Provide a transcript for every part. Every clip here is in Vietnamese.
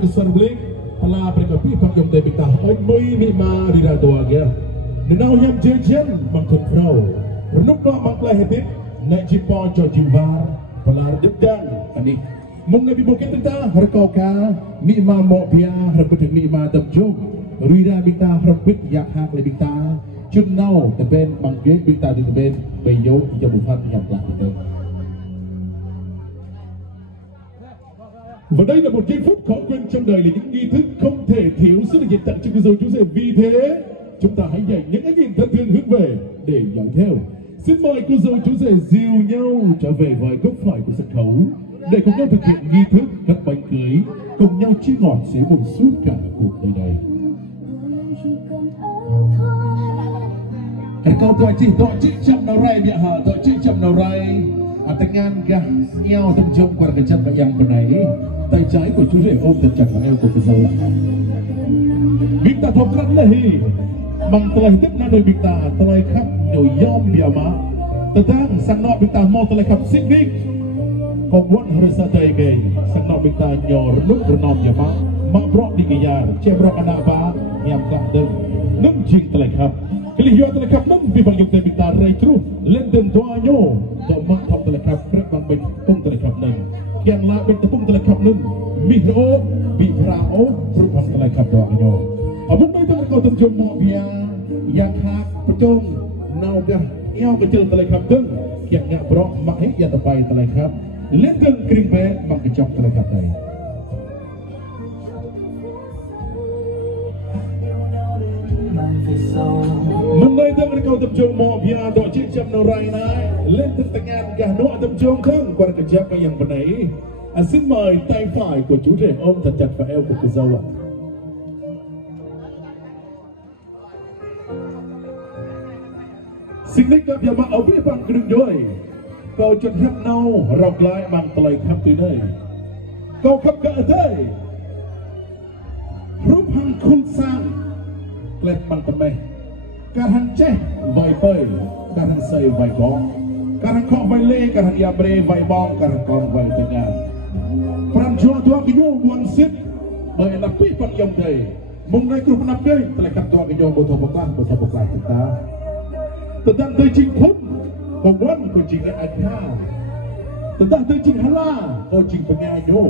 Republik Pala Perikapi Pak Yom Teh Bintah Oi Mui Mima Rida Tua Gia Nenau Yam Jejen Mang Thun Frau Renuk Nok Mang Klai Hetit Nek Jipon Jo Jimbar Pala Dedang Ani Mung Nabi Bukit Tentang Harkau Ka Mima Mok Bia Repet Mima Tam Jom Rida Bintah Repet Yak Hak Le Bintah Chun Nau Teben Mang Ge Bintah Di Teben Bayo Jom Bufat Yam Klai Hetit. Và đây là một giây phút khó quên trong đời, là những nghi thức không thể thiếu sự dành tặng cho cô dâu chú rể. Vì thế chúng ta hãy dành những ánh nhìn thân thương hướng về để dõi theo. Xin mời cô dâu chú rể dìu nhau trở về với góc phải của sân khấu để cùng nhau thực hiện nghi thức cắt bánh cưới, cùng nhau chia ngọt xế bùng suốt cả cuộc đời này. Kau tội chị chậm nào ray biar ha, tội chị chậm nào ray. Tangan gah nhau tâm jom qua cái chân yang benai. Tay trái của chú rể ôm thật chặt vào eo của cô dâu. Bintah thokran lahi, mang telah hidup nadoi bintah telah khap nhồi yom biama. Tentang sang nọ bintah mau telah khap siknik. Kau buat harus ada gay. Sang nọ bintah nyor nuk renom jama. Mak brok di giyar, cebrok anak ba yang tak deng. Nuk jing telah khap. Kelihatan telah khap nuk bibang yuk teh bintah ray terus lenden doanyo. Dok mak thom telah khap krep bang bing tung telah khap neng. Yang la bing tepung telah khap neng. Mihro biprao rupang telah khap doanyo. Abang ni tak kau terjun mak biar yang hak pecung nau dah eo kecil telah khap deng. Kian ngak brok mak ya tepai telah khap. Lenden kering be mak kecok telah khap dai. Menai dengan kau terjun mak biar dok cik jam norai nai. Lenden tangan gah nok terjun khang qua kejap yang benai. Xin mời tay phải của chú rể ôm thật chặt vào eo của cô dâu ạ. Xin đích gặp nhà bạn ở phía bằng đường đôi. Kau chật hấp nâu rọc lại bằng tலை khắp từ đây. Kau khắp cả thế. Rúp hăng khung sang. Klep bằng tầm mê. Karang ceh vai pơi, karang say vai gong. Karang kok vai le, karang yabre vai bong, karang kong vai tengah. Peran jual tua kinyo buang sip, bởi là pi pak yom teh. Mung nai grup nap dei, telah kat tua kinyo botol boklah kita. Tentang teh cing pun, pembuat ko cing adha. Tentang teh cing hala, ko cing pengayo.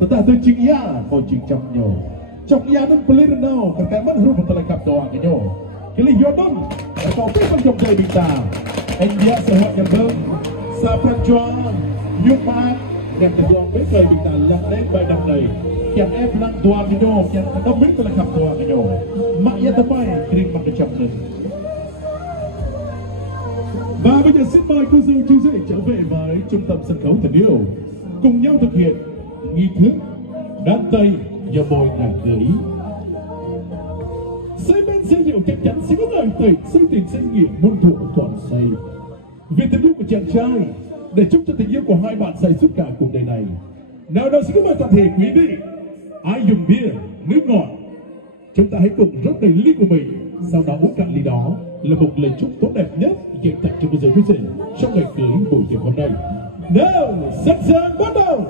Tentang teh cing ya, ko cing choknyo. Chok ya nung pelir nau, kerana man huru telah kat tua kinyo. Kili yodon, kau pi pak yom teh bintang. India sehat yang ber, sapran jual, yumak. Yang kedua mereka bintang lah lain baik dah lain. Yang pulang dua kilo, yang kedua mereka lekap dua kilo. Mak ya tepai kering mak kecap ni. Và bây giờ xin mời cô dâu chú rể trở về với trung tâm sân khấu tình yêu, cùng nhau thực hiện nghi thức đan tay và bồi ngải cưới. Xây men xây liệu chắc chắn sẽ có lời tẩy xây tiền xây nghiệp muôn thuở còn xây. Vì tình yêu của chàng trai để chúc cho tình yêu của hai bạn say suốt cả cuộc đời này. Nào đâu xin các bạn toàn thể quý vị, ai dùng bia, nước ngọt, chúng ta hãy cùng rót đầy ly của mình, sau đó uống cạn ly đó là một lời chúc tốt đẹp nhất dành tặng cho cô dâu chú rể trong ngày cưới buổi tiệc hôm nay. Nào, sẵn sàng bắt đầu.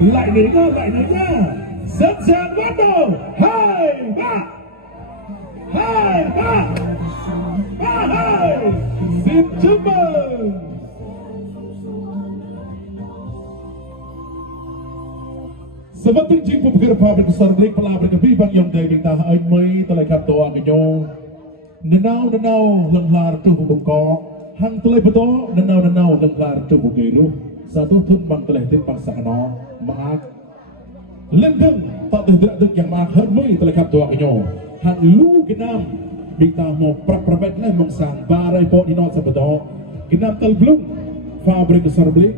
Lại nữa nha. Sẵn sàng bắt đầu. 2, 3. 2, 3. 2. Xin chúc mừng. Sebentar jingkup gerpa berbesar balik pelah berkepi bang yang dari bintang ai mei telah kap doa kenyo. Nenau lenglar tu bukko. Hang telah betul nenau lenglar tu bukiru. Satu thun bang telah tim bang sakano. Maaf. Lendeng tak terderak yang maaf ai mei telah kap doa kenyo. Hang lu genam bintang mau perabot lah mengsang barai pot di not sebetul. Genam telblung fabrik besar balik.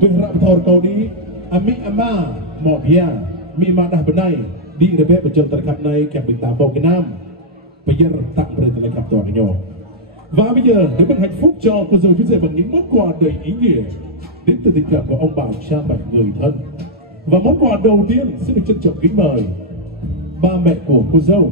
Berharap betul kau di ami ama. Một bia, mi mà đã bên này đi để bé bên chân tận khắp này kẹp bình tạm bầu cái nam, bây giờ tặng về tận khắp toàn nhau. Và bây giờ để bên hạnh phúc cho cô dâu chú rể bằng những món quà đầy ý nghĩa đến từ tình cảm của ông bà cha mẹ người thân. Và món quà đầu tiên xin được trân trọng kính mời ba mẹ của cô dâu.